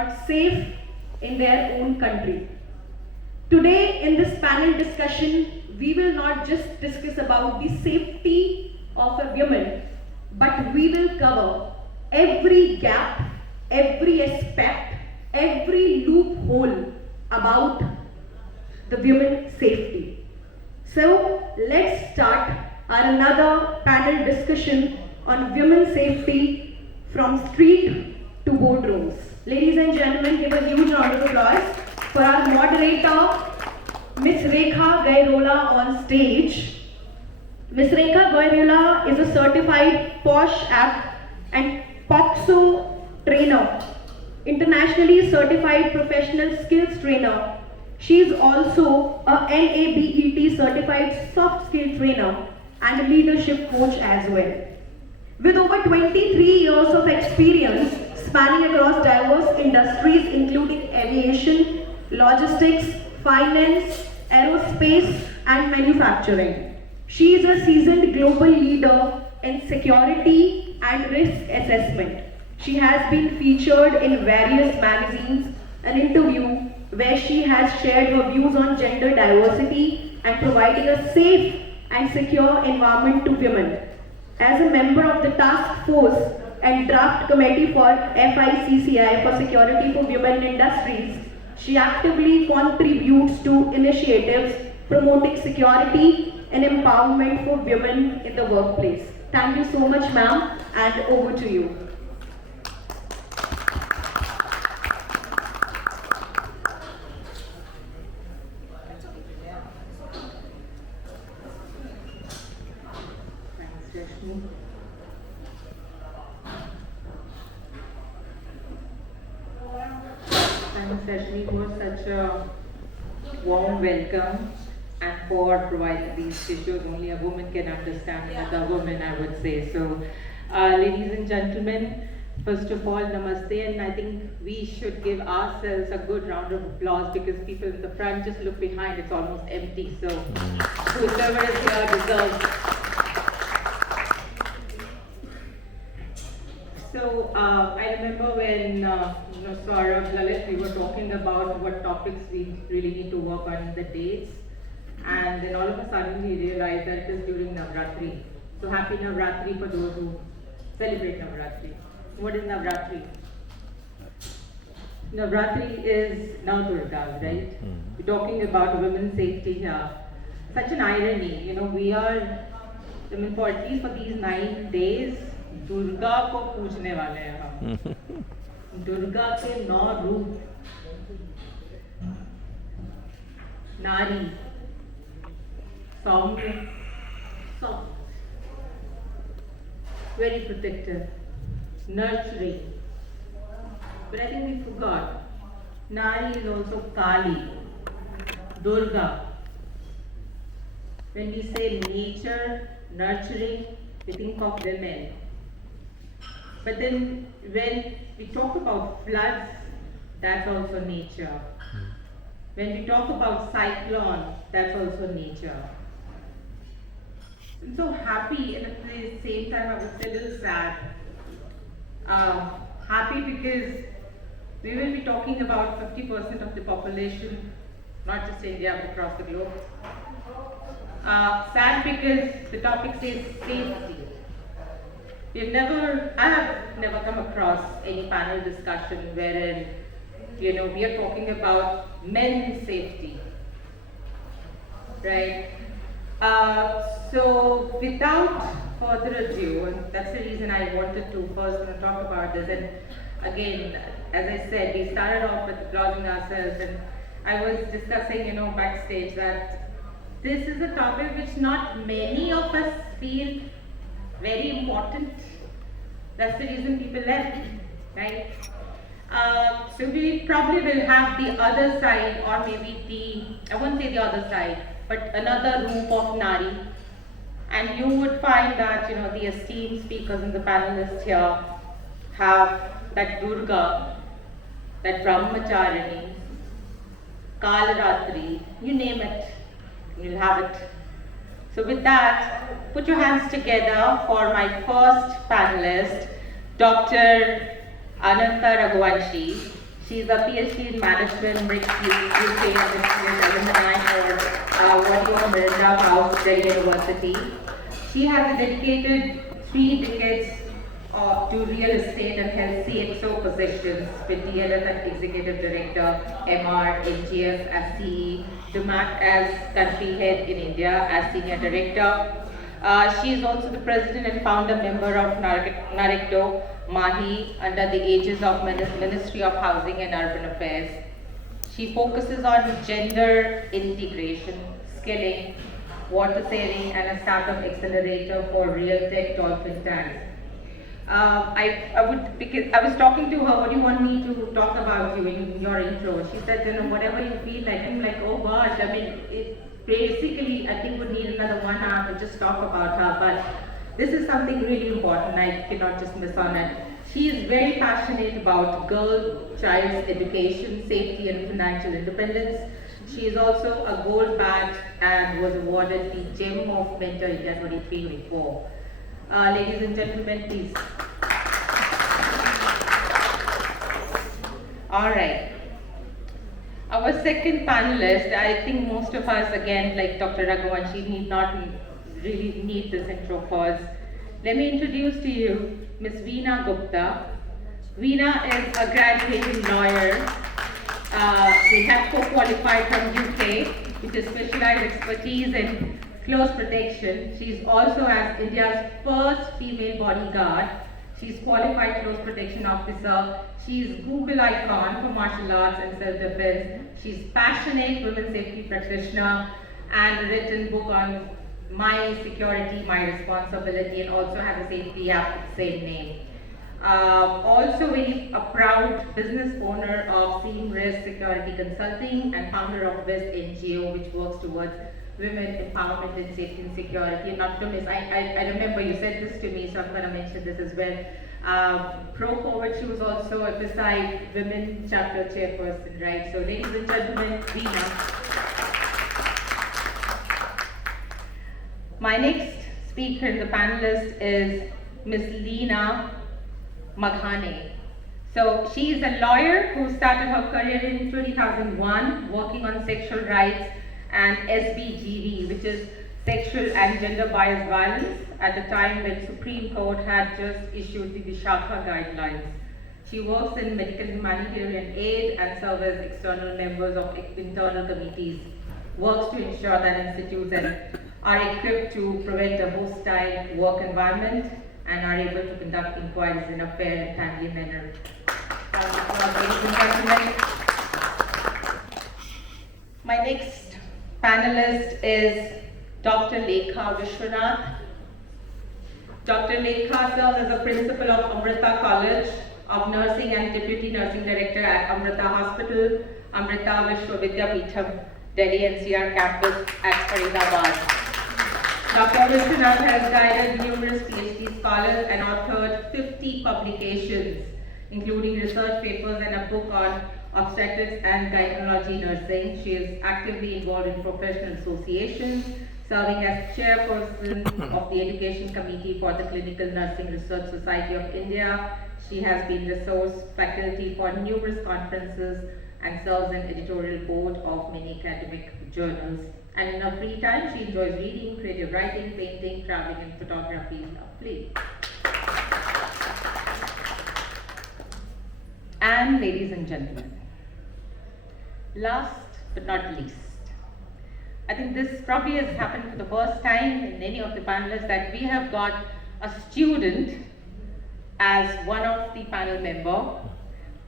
not safe in their own country. Today, in this panel discussion, we will not just discuss about the safety of a woman, but we will cover every gap, every aspect, every loophole about the women's safety. So, let's start our another panel discussion on women's safety from street to boardrooms. Ladies and gentlemen, give a huge round of applause for our moderator, Ms. Rekha Gairola on stage. Ms. Rekha Gairola is a certified POSH Act and POXO trainer, internationally certified professional skills trainer. She is also a NABET certified soft skill trainer and a leadership coach as well. With over 23 years of experience spanning across diverse industries including aviation, logistics, finance, aerospace, and manufacturing. She is a seasoned global leader in security and risk assessment. She has been featured in various magazines, an interview where she has shared her views on gender diversity and providing a safe and secure environment to women. As a member of the task force and draft committee for FICCI for Security for Women in Industries, she actively contributes to initiatives promoting security and empowerment for women in the workplace. Thank you so much, ma'am, and over to you. Thanks, Rashmi, for such a warm welcome and for providing these issues only a woman can understand, another woman, I would say. So, ladies and gentlemen, first of all, namaste, and I think we should give ourselves a good round of applause because people in the front just look behind, it's almost empty. So, whoever is here deserves. So I remember when Saurabh, Lalit, we were talking about what topics we really need to work on in the dates, and then all of a sudden we realized that it is during Navratri. So happy Navratri for those who celebrate Navratri. What is Navratri? Navratri is now Durga, right? We're talking about women's safety here. Such an irony, we are, for at least for these 9 days, Durga को पूजने वाले हैं हम दुर्गा के 9 रूप नारी सौम्य soft very protective nurturing but I think we forgot Nari is also Kali Durga when we say nature nurturing we think of women. But then when we talk about floods, that's also nature. When we talk about cyclones, that's also nature. I'm so happy and at the same time I would say a little sad. Happy because we will be talking about 50% of the population, not just India but across the globe. Sad because the topic says safety. I have never come across any panel discussion wherein, we are talking about men's safety, right? So without further ado, and that's the reason I wanted to first talk about this, and again, as I said, we started off with applauding ourselves, and I was discussing, backstage that this is a topic which not many of us feel very important. That's the reason people left, right? So we probably will have the other side, or maybe I won't say the other side, but another group of Nari. And you would find that, the esteemed speakers and the panelists here have that Durga, that Brahmacharini, Kalaratri, you name it, you'll have it. So with that, put your hands together for my first panelist, Dr. Ananta Raghuvanshi. She's a PhD in management, British UK, and she is alumni for Waterloo Miranda House, Delhi University. She has dedicated 3 decades to real estate and held CXO positions with DLF as Executive Director, MR, NGF as CE, DMAT as Country Head in India as Senior Director. She is also the President and Founder Member of Narekdo Mahi under the aegis of Ministry of Housing and Urban Affairs. She focuses on gender integration, skilling, water saving, and a startup accelerator for real tech dolphin tanks. I was talking to her, what do you want me to talk about you in your intro? She said, whatever you feel like. I'm like, oh gosh, I mean, it basically, I think would need another 1 hour to just talk about her, but this is something really important. I cannot just miss on it. She is very passionate about child's education, safety, and financial independence. She is also a gold badge and was awarded the Gem of Mentor India 23-24. Ladies and gentlemen, please. All right. Our second panelist, I think most of us, again, like Dr. Raghuvanshi, need not really need this intro pause. Let me introduce to you Ms. Veena Gupta. Veena is a graduating lawyer. She has co-qualified from UK, which is specialized expertise in close protection. She's also as India's first female bodyguard. She's qualified close protection officer. She's Google icon for martial arts and self-defense. She's passionate women's safety practitioner and written book on My Security, My Responsibility, and also has a safety app with the same name. Also a proud business owner of Seamless Security Consulting and founder of West NGO, which works towards women empowerment in safety and security. And not to miss, I remember you said this to me, so I'm going to mention this as well. Pro-COVID, she was also a beside women chapter chairperson, right? So ladies and gentlemen, Veena. My next speaker in the panelist is Ms. Leena Maghane. So she is a lawyer who started her career in 2001 working on sexual rights and SBGV, which is sexual and gender biased violence, at the time when Supreme Court had just issued the Vishakha guidelines. She works in medical humanitarian aid and serves as external members of internal committees, works to ensure that institutes are equipped to prevent a hostile work environment and are able to conduct inquiries in a fair and timely manner. Ladies and gentlemen, my next panelist is Dr. Lekha Vishwanath. Dr. Lekha serves as a principal of Amrita College of Nursing and Deputy Nursing Director at Amrita Hospital, Amrita Vishwa Vidyapeetham, Delhi NCR campus at Faridabad. Dr. Vishwanath has guided numerous PhD scholars and authored 50 publications, including research papers and a book on obstetrics and gynecology nursing. She is actively involved in professional associations, serving as chairperson of the Education Committee for the Clinical Nursing Research Society of India. She has been resource faculty for numerous conferences and serves on editorial board of many academic journals. And in her free time, she enjoys reading, creative writing, painting, traveling, and photography. Lovely. And ladies and gentlemen, last but not least, I think this probably has happened for the first time in many of the panelists that we have got a student as one of the panel member.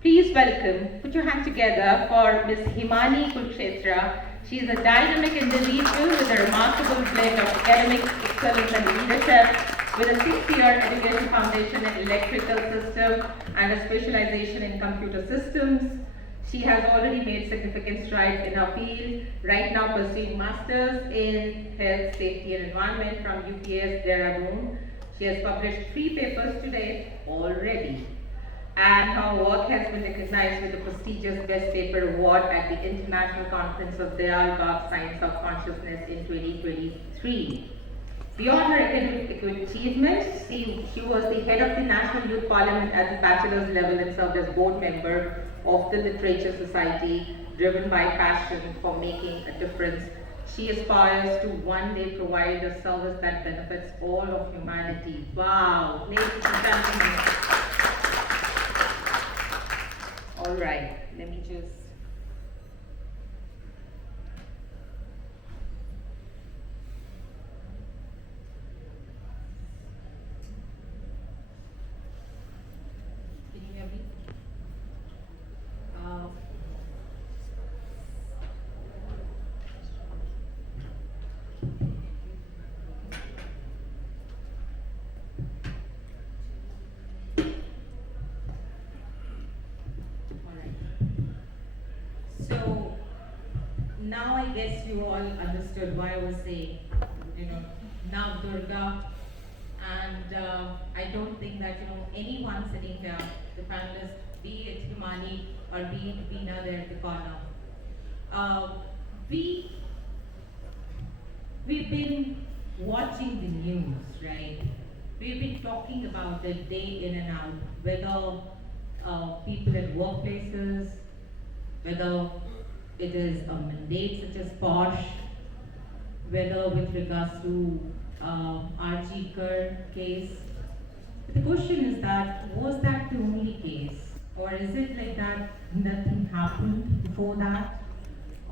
Please welcome, put your hand together for Ms. Himani Kulkshetra. She is a dynamic individual with a remarkable blend of academic excellence and leadership, with a 6-year education foundation in electrical system and a specialization in computer systems. She has already made significant strides in her field, right now pursuing masters in health, safety and environment from UPS Dehradun. She has published 3 papers to date already, and her work has been recognized with the prestigious Best Paper Award at the International Conference of Dayal Bagh Science of Consciousness in 2023. Beyond her academic achievements, she was the head of the National Youth Parliament at the bachelor's level and served as board member of the Literature Society, driven by passion for making a difference. She aspires to one day provide a service that benefits all of humanity. Wow, ladies and gentlemen. All right, let me just. Can you hear me? So now I guess you all understood why I was saying, now Durga, and I don't think that anyone sitting here, the panelists, be it Himani or be it Veena there at the corner, we've been watching the news, right? We've been talking about it day in and out, whether people at workplaces, whether it is a mandate such as Posh, whether with regards to RG Kar case. The question is that, was that the only case? Or is it like that nothing happened before that?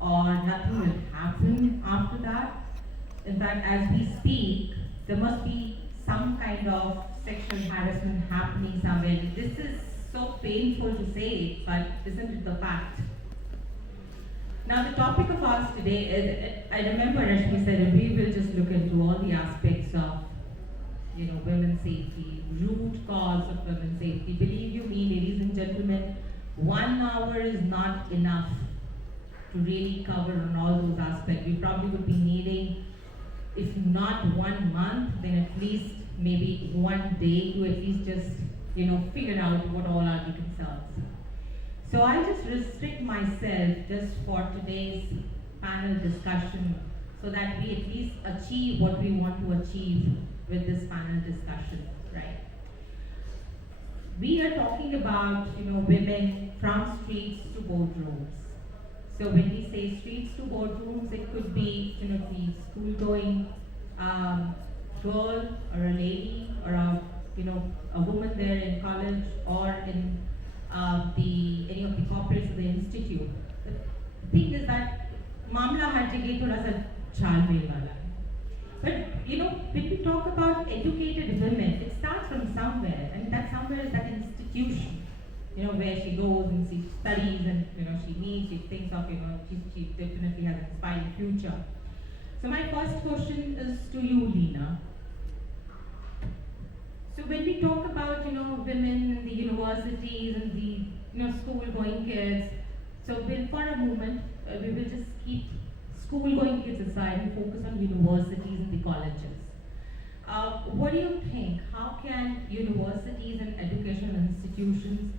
Or nothing will happen after that? In fact, as we speak, there must be some kind of sexual harassment happening somewhere. This is so painful to say, but isn't it the fact? Now, the topic of ours today is, I remember Rashmi said, we will just look into all the aspects of, women's safety, root cause of women's safety. Believe you me, ladies and gentlemen, 1 hour is not enough to really cover on all those aspects. We probably would be needing, if not 1 month, then at least maybe 1 day to at least just, figure out what all are the concerns. So I'll just restrict myself just for today's panel discussion so that we at least achieve what we want to achieve with this panel discussion, right? We are talking about, women from streets to boardrooms. So when we say streets to boardrooms, it could be, the school-going girl or a lady or a woman there in college or in any of the corporates of the institute. The thing is that मामला हर जगह थोड़ा सा झालमेल वाला है. But when we talk about educated women, it starts from somewhere, and that somewhere is that institution. Where she goes and she studies and she meets, she thinks of she definitely has an inspiring future. So my first question is to you, Leena. So when we talk about women in the universities and the school-going kids, so for a moment we will just keep school-going kids aside and focus on universities and the colleges. What do you think? How can universities and educational institutions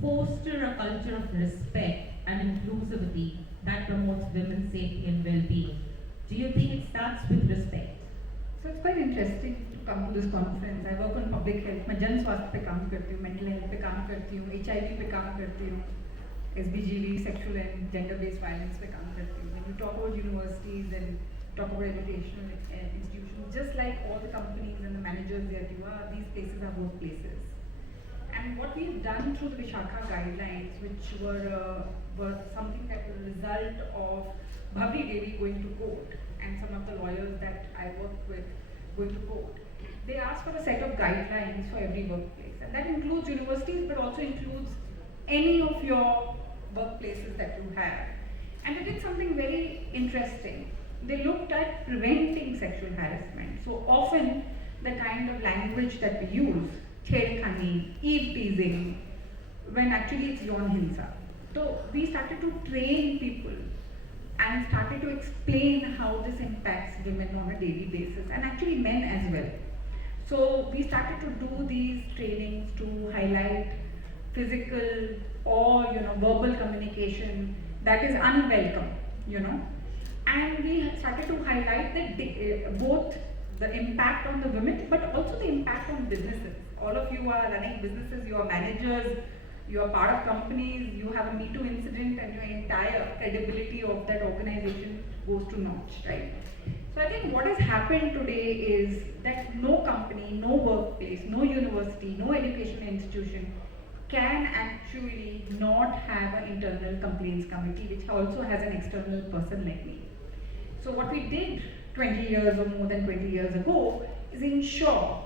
foster a culture of respect and inclusivity that promotes women's safety and well-being? Do you think it starts with respect? So it's quite interesting to come to this conference. I work on public health. मैं जन स्वास्थ्य पे काम करती हूँ, mental health पे काम करती हूँ, HIV पे काम करती हूँ, SBGV, sexual and gender-based violence पे काम करती हूँ. When you talk about universities and talk about educational institutions, just like all the companies and the managers that you are, these places are workplaces. And what we've done through the Vishakha guidelines, which were something that were a result of Bhavri Devi going to court and some of the lawyers that I worked with going to court, they asked for a set of guidelines for every workplace. And that includes universities, but also includes any of your workplaces that you have. And they did something very interesting. They looked at preventing sexual harassment. So often, the kind of language that we use, chhedkhani, eve teasing, when actually it's yon hinsa. So we started to train people and started to explain how this impacts women on a daily basis, and actually men as well. So we started to do these trainings to highlight physical or verbal communication that is unwelcome, and we started to highlight that both the impact on the women, but also the impact on businesses. All of you are running businesses, you are managers, you are part of companies, you have a Me Too incident, and your entire credibility of that organization goes to naught, right? So I think what has happened today is that no company, no workplace, no university, no educational institution can actually not have an internal complaints committee which also has an external person like me. So what we did 20 years or more than 20 years ago is ensure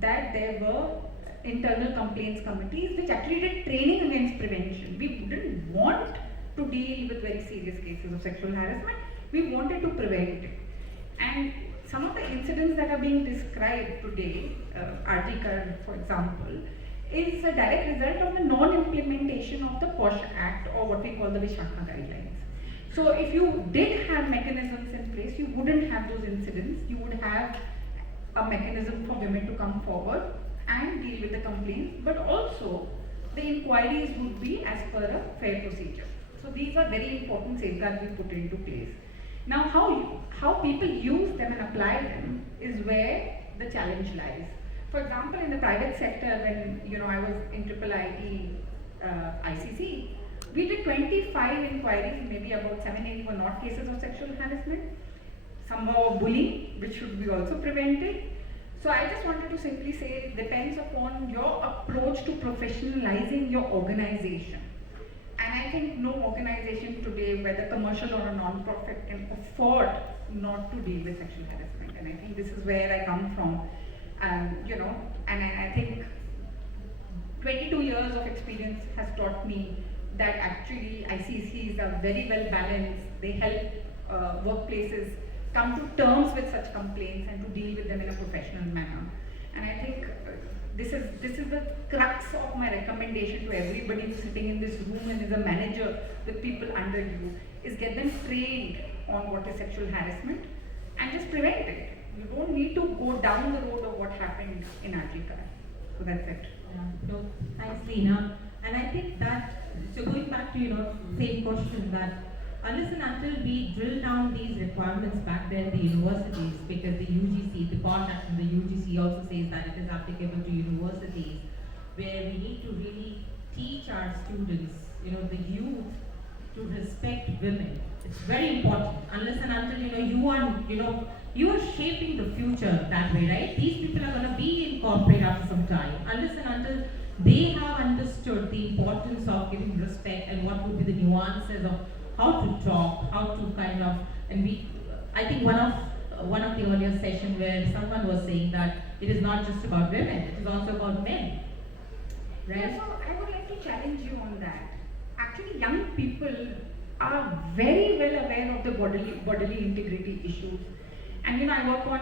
that there were internal complaints committees which actually did training against prevention. We didn't want to deal with very serious cases of sexual harassment, we wanted to prevent it. And some of the incidents that are being described today, Artikar for example, is a direct result of the non-implementation of the POSH Act or what we call the Vishakha guidelines. So if you did have mechanisms in place, you wouldn't have those incidents. You would have a mechanism for women to come forward and deal with the complaints, but also the inquiries would be as per a fair procedure. So these are very important safeguards we put into place. Now how people use them and apply them is where the challenge lies. For example, in the private sector, when I was in IIIT ICC, we did 25 inquiries, maybe about 7-8 were not cases of sexual harassment. Some were bullying, which should be also prevented. So I just wanted to simply say it depends upon your approach to professionalizing your organization. And I think no organization today, whether commercial or a non-profit, can afford not to deal with sexual harassment. And I think this is where I come from. And I think 22 years of experience has taught me that actually ICCs are very well balanced. They help workplaces come to terms with such complaints and to deal with them in a professional manner. And I think this is the crux of my recommendation to everybody who's sitting in this room and is a manager with people under you, is get them trained on what is sexual harassment and just prevent it. You don't need to go down the road of what happened in Artikar. So that's it. Yeah. So thanks, Leena. And I think that, so going back to, same question, that unless and until we drill down these requirements back there in the universities, because the UGC, the POSH Act and the UGC also says that it is applicable to universities, where we need to really teach our students, the youth, to respect women. It's very important. Unless and until, you are shaping the future that way, right? These people are going to be in corporate after some time. Unless and until they have understood the importance of giving respect and what would be the nuances of how to talk, how to I think one of the earlier session where someone was saying that it is not just about women, it is also about men, right? Yeah, so I would like to challenge you on that. Actually, young people are very well aware of the bodily integrity issues. And I work on